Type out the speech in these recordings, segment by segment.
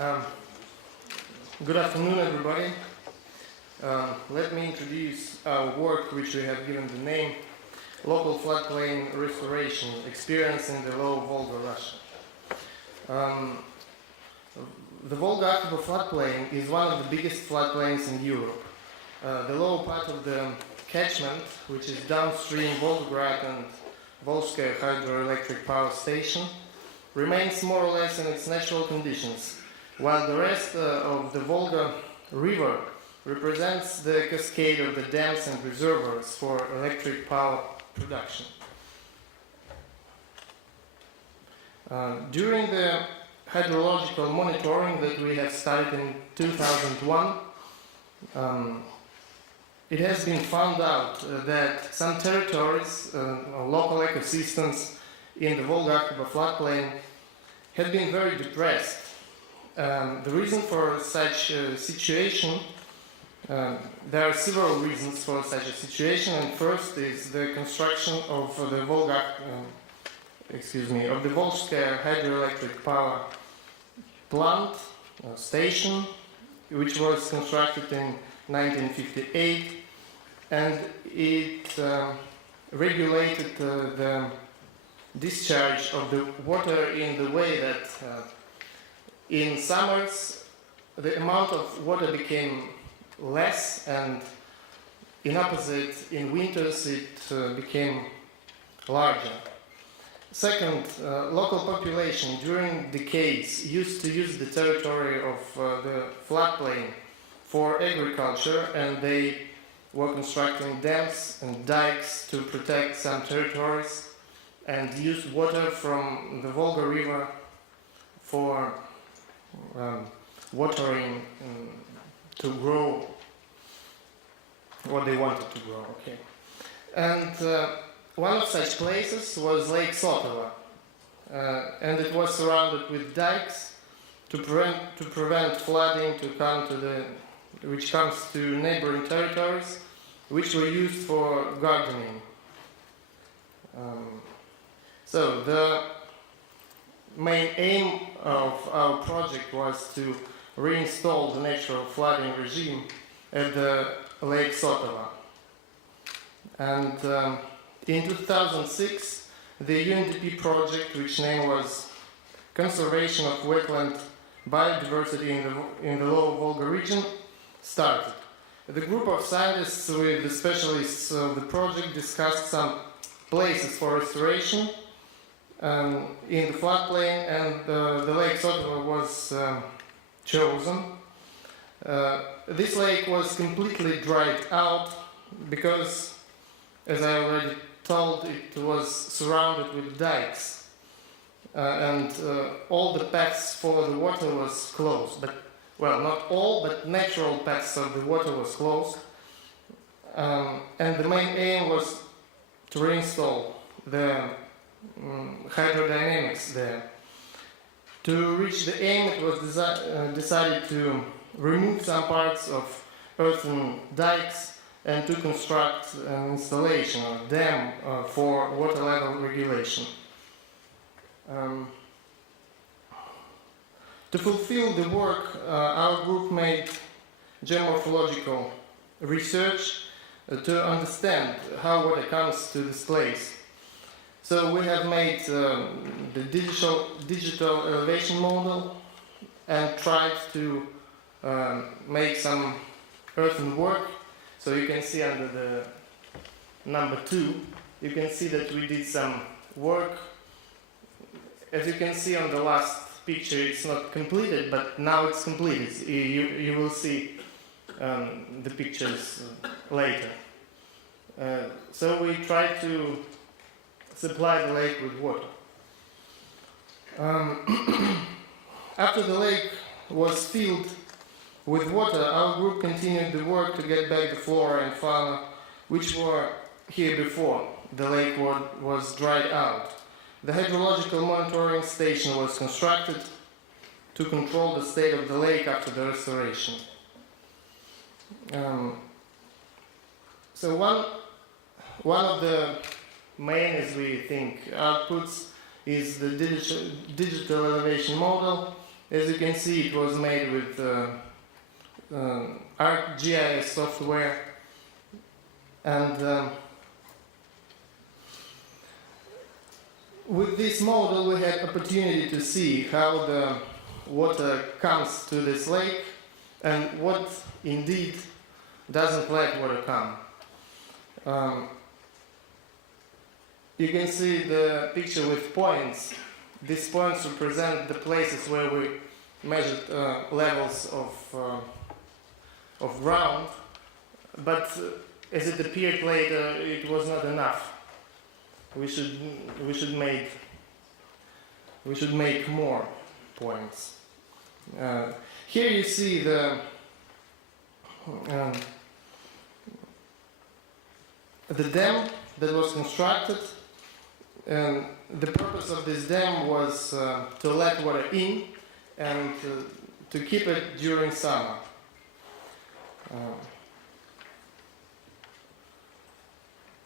Um, Good afternoon, everybody. Let me introduce our work, which we have given the name Local Floodplain Restoration Experience in the Low Volga, Russia. The Volga-Arkhipov floodplain is one of the biggest floodplains in Europe. The lower part of the catchment, which is downstream Volgograd and Volskaya hydroelectric power station, remains more or less in its natural conditions, while the rest of the Volga River represents the cascade of the dams and reservoirs for electric power production. During the hydrological monitoring that we have started in 2001, it has been found out that some territories, local ecosystems in the Volga-Arkhipov floodplain have been very depressed. The reason for such a situation, there are several reasons for such a situation, and first is the construction of the of the Volskaya hydroelectric power plant station, which was constructed in 1958, and it regulated the discharge of the water in the way that in summers the amount of water became less, and in opposite, in winters it became larger. Second, local population during decades used to use the territory of the floodplain for agriculture, and they were constructing dams and dikes to protect some territories and used water from the Volga River for watering to grow what they wanted to grow. Okay. And one of such places was Lake Zolotarev, and it was surrounded with dikes to prevent flooding which comes to neighboring territories, which were used for gardening. So the main aim of our project was to reinstall the natural flooding regime at the Lake Zolotarev. And in 2006, the UNDP project, which name was Conservation of Wetland Biodiversity in the Low Volga region, started. The group of scientists with the specialists of the project discussed some places for restoration in the floodplain, and the Lake Zolotarev was chosen. This lake was completely dried out because, as I already told, it was surrounded with dikes, and all the paths for the water was closed. But, well, not all, but natural paths of the water was closed. And the main aim was to reinstall the hydrodynamics there. To reach the aim, it was decided to remove some parts of earthen dikes and to construct an installation, a dam for water level regulation. To fulfill the work, our group made geomorphological research to understand how water comes to this place. So we have made the digital elevation model and tried to make some earthwork. So you can see under the number 2, you can see that we did some work. As you can see on the last picture, it's not completed, but now it's completed. You will see the pictures later. So we tried to supply the lake with water. After the lake was filled with water, our group continued the work to get back the flora and fauna which were here before the lake was dried out. The hydrological monitoring station was constructed to control the state of the lake after the restoration. So one of the main, as we think, outputs is the digital elevation model, As you can see, it was made with ArcGIS software, and with this model we had opportunity to see how the water comes to this lake and what indeed doesn't let water come. You can see the picture with points. These points represent the places where we measured levels of ground, but as it appeared later, it was not enough. We should make more points. Here you see the dam that was constructed. And the purpose of this dam was to let water in and to keep it during summer.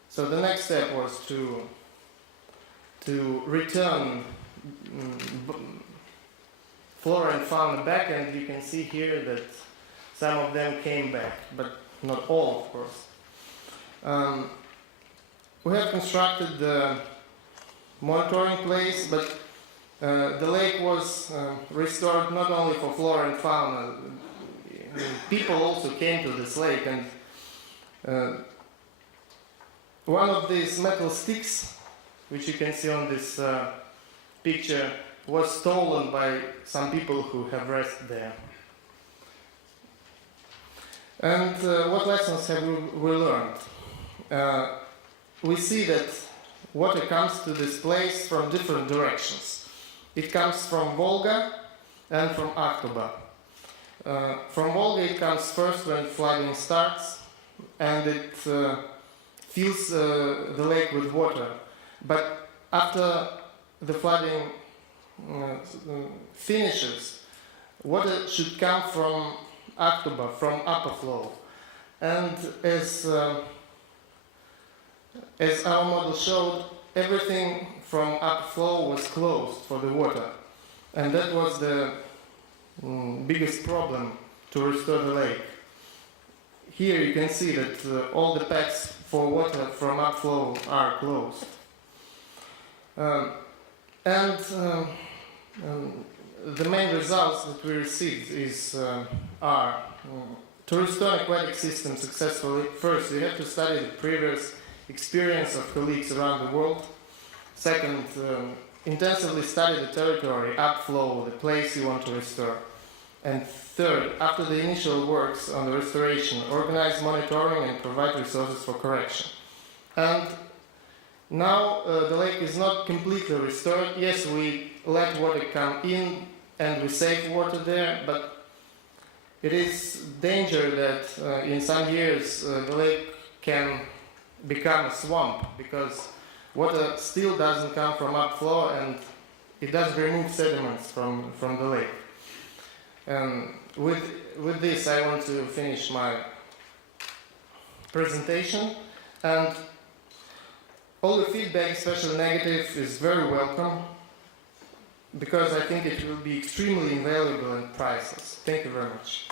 So the next step was to return flora and fauna back, and you can see here that some of them came back, but not all, of course. We have constructed the monitoring place, but the lake was restored not only for flora and fauna. People also came to this lake, and one of these metal sticks, which you can see on this picture, was stolen by some people who have rested there. And what lessons have we learned? We see that water comes to this place from different directions. It comes from Volga and from Akhtuba. From Volga it comes first when flooding starts, and it fills the lake with water. But after the flooding finishes, water should come from Akhtuba, from upper flow. And as our model showed, everything from upflow was closed for the water, and that was the biggest problem to restore the lake. Here you can see that all the packs for water from upflow are closed. The main results that we received are to restore aquatic system successfully. First, you have to study the previous experience of colleagues around the world. Second, intensively study the territory, upflow, the place you want to restore. And third, after the initial works on the restoration, organize monitoring and provide resources for correction. And now the lake is not completely restored. Yes, we let water come in and we save water there, but it is danger that in some years the lake can become a swamp, because water still doesn't come from upflow and it doesn't remove sediments from the lake. With this I want to finish my presentation, and all the feedback, especially negative, is very welcome, because I think it will be extremely invaluable and priceless. Thank you very much.